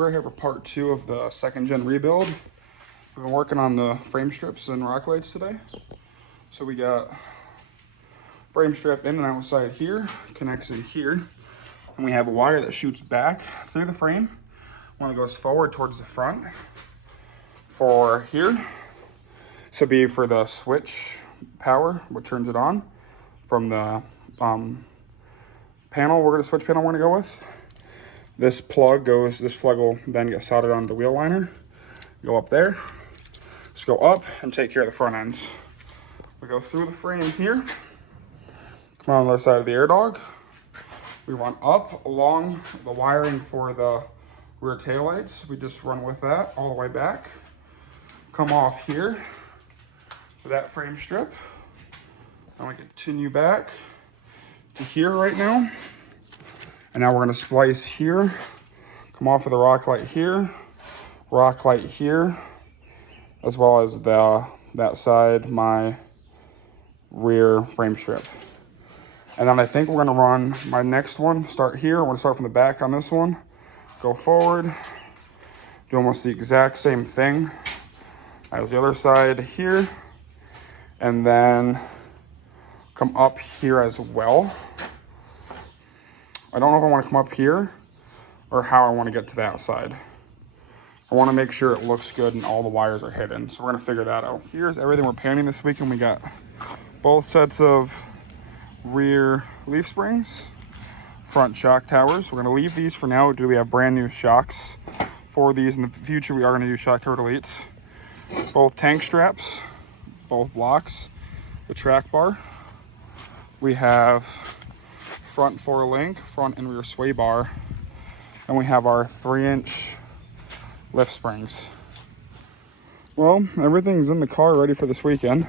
We're here for part 2 of the second gen rebuild. We've been working on the frame strips and rock lights today. So we got frame strip in and outside here, connects in here. And we have a wire that shoots back through the frame. One that goes forward towards the front for here. So be for the switch power, what turns it on from the panel, switch panel we're gonna go with. This plug will then get soldered on the wheel liner. Go up there, just go up and take care of the front ends. We go through the frame here, come on the other side of the air dog. We run up along the wiring for the rear taillights. We just run with that all the way back. Come off here with that frame strip. And we continue back to here right now. And now we're gonna splice here, come off of the rock light here, as well as that side, my rear frame strip. And then I think we're gonna run my next one, start here. We're gonna start from the back on this one, go forward, do almost the exact same thing as the other side here, and then come up here as well. I don't know if I want to come up here or how I want to get to that side. I want to make sure it looks good and all the wires are hidden. So we're going to figure that out. Here's everything we're painting this weekend. We got both sets of rear leaf springs, front shock towers. We're going to leave these for now. We have brand new shocks for these. In the future, we are going to use shock tower deletes. Both tank straps, both blocks, the track bar. We have front 4-link, front and rear sway bar, and we have our 3-inch lift springs. Well, everything's in the car ready for this weekend.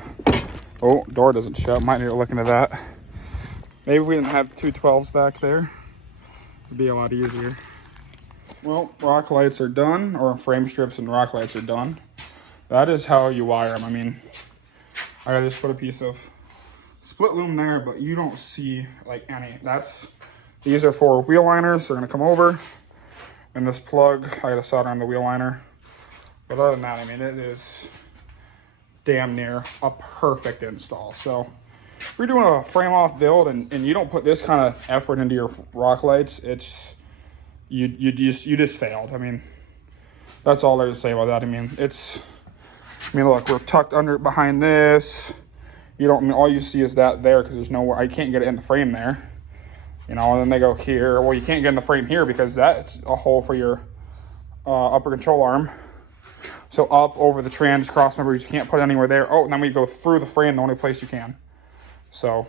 Oh, door doesn't shut. Might need to look into that. Maybe we didn't have 2 12s back there. It'd be a lot easier. Well, rock lights are done, or frame strips and rock lights are done. That is how you wire them. I mean, I just put a piece of split loom there, but you don't see like any. These are for wheel liners. They're gonna come over, and this plug, I gotta solder on the wheel liner. But other than that, I mean, it is damn near a perfect install. So if you're doing a frame off build and you don't put this kind of effort into your rock lights, it's you just failed. I mean, that's all there is to say about that. I mean, look, we're tucked under behind this. All you see is that there because there's nowhere, I can't get it in the frame there. You know, and then they go here. Well, you can't get in the frame here because that's a hole for your upper control arm. So up over the trans cross members, you can't put it anywhere there. Oh, and then we go through the frame, the only place you can. So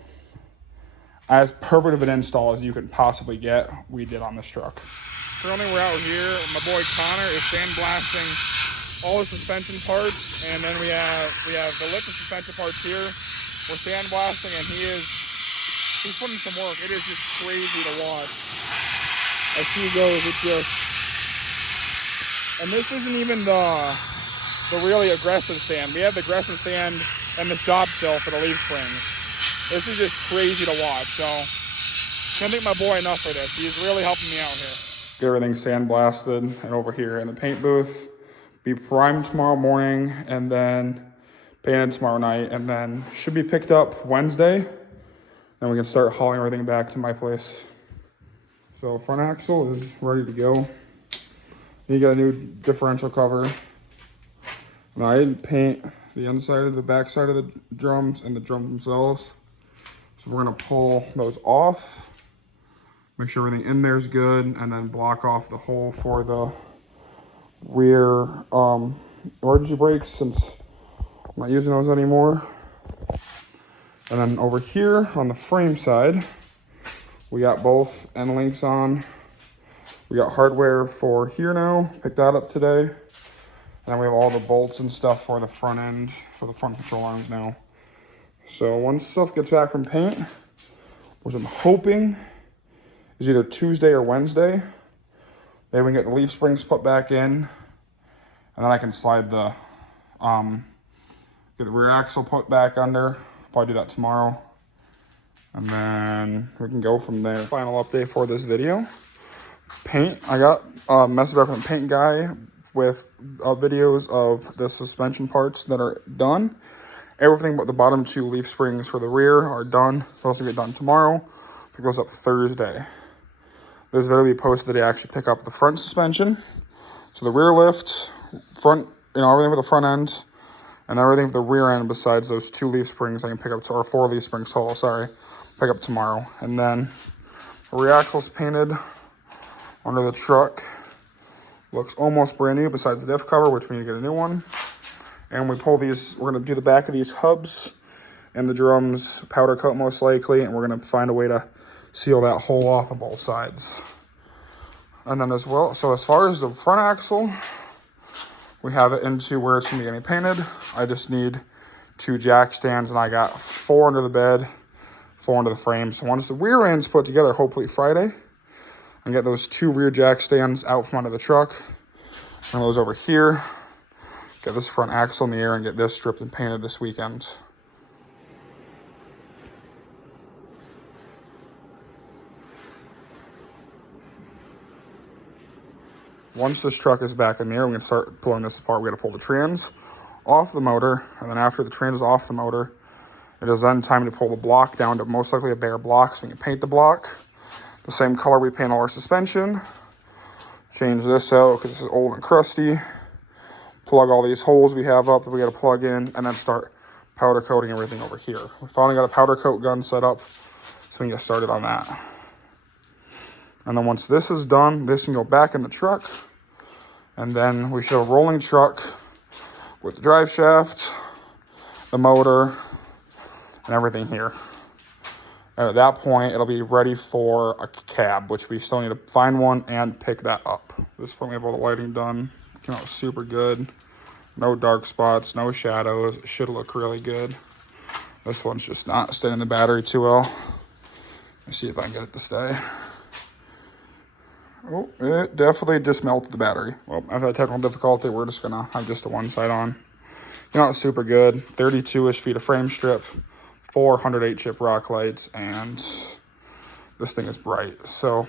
as perfect of an install as you could possibly get, we did on this truck. Currently we're out here. My boy Connor is sandblasting all the suspension parts, and then we have the lip and suspension parts here. We're sandblasting, and he's putting some work. It is just crazy to watch. As he goes, and this isn't even the really aggressive sand. We have the aggressive sand and the job sill for the leaf springs. This is just crazy to watch. So can't thank my boy enough for this. He's really helping me out here. Get everything sandblasted, and over here in the paint booth, be primed tomorrow morning, and then painted tomorrow night, and then should be picked up Wednesday. Then we can start hauling everything back to my place. So front axle is ready to go. You got a new differential cover. Now I didn't paint the inside of the back side of the drums and the drums themselves. So we're gonna pull those off, make sure everything in there is good, and then block off the hole for the rear emergency brakes since I'm not using those anymore. And then over here on the frame side, we got both end links on. We got hardware for here now, picked that up today. And then we have all the bolts and stuff for the front end, for the front control arms now. So once stuff gets back from paint, which I'm hoping is either Tuesday or Wednesday, then we can get the leaf springs put back in, and then I can slide get the rear axle put back under. Probably do that tomorrow. And then we can go from there. Final update for this video. Paint. I got messed up from a paint guy with videos of the suspension parts that are done. Everything but the bottom 2 leaf springs for the rear are done. Supposed to get done tomorrow. Pick those up Thursday. This video will be posted the day I actually pick up the front suspension. So the rear lift, front, everything for the front end, and everything for the rear end besides those 2 leaf springs I can pick up, or 4 leaf springs total, sorry, pick up tomorrow. And then the rear axle's painted under the truck. Looks almost brand new besides the diff cover, which we need to get a new one. And we pull these, we're gonna do the back of these hubs and the drums, powder coat most likely, and we're gonna find a way to seal that hole off on both sides. And then as well, so as far as the front axle, we have it into where it's gonna be getting painted. I just need 2 jack stands, and I got 4 under the bed, 4 under the frame. So once the rear end's put together, hopefully Friday, and get those 2 rear jack stands out from under the truck, bring those over here, get this front axle in the air, and get this stripped and painted this weekend. Once this truck is back in the air, we're gonna start pulling this apart. We're gonna pull the trans off the motor, and then after the trans is off the motor, it is then time to pull the block down to most likely a bare block, so we can paint the block the same color we paint all our suspension. Change this out because it's old and crusty. Plug all these holes we have up that we got to plug in, and then start powder coating everything over here. We finally got a powder coat gun set up, so we can get started on that. And then once this is done, this can go back in the truck, and then we should have a rolling truck with the drive shaft, the motor, and everything here. And at that point, it'll be ready for a cab, which we still need to find one and pick that up. At this point, we have all the lighting done. Came out super good. No dark spots, no shadows. It should look really good. This one's just not staying in the battery too well. Let's see if I can get it to stay. Oh, it definitely just melted the battery. Well, after that technical difficulty, we're just gonna have just the one side on. It's super good. 32-ish feet of frame strip, 408 chip rock lights, and this thing is bright. So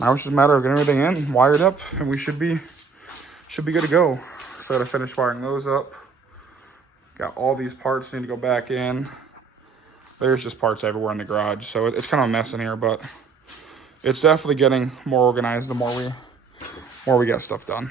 now it's just a matter of getting everything in, wired up, and we should be good to go. So I gotta finish wiring those up. Got all these parts need to go back in. There's just parts everywhere in the garage, so it's kind of a mess in here, but it's definitely getting more organized the more we get stuff done.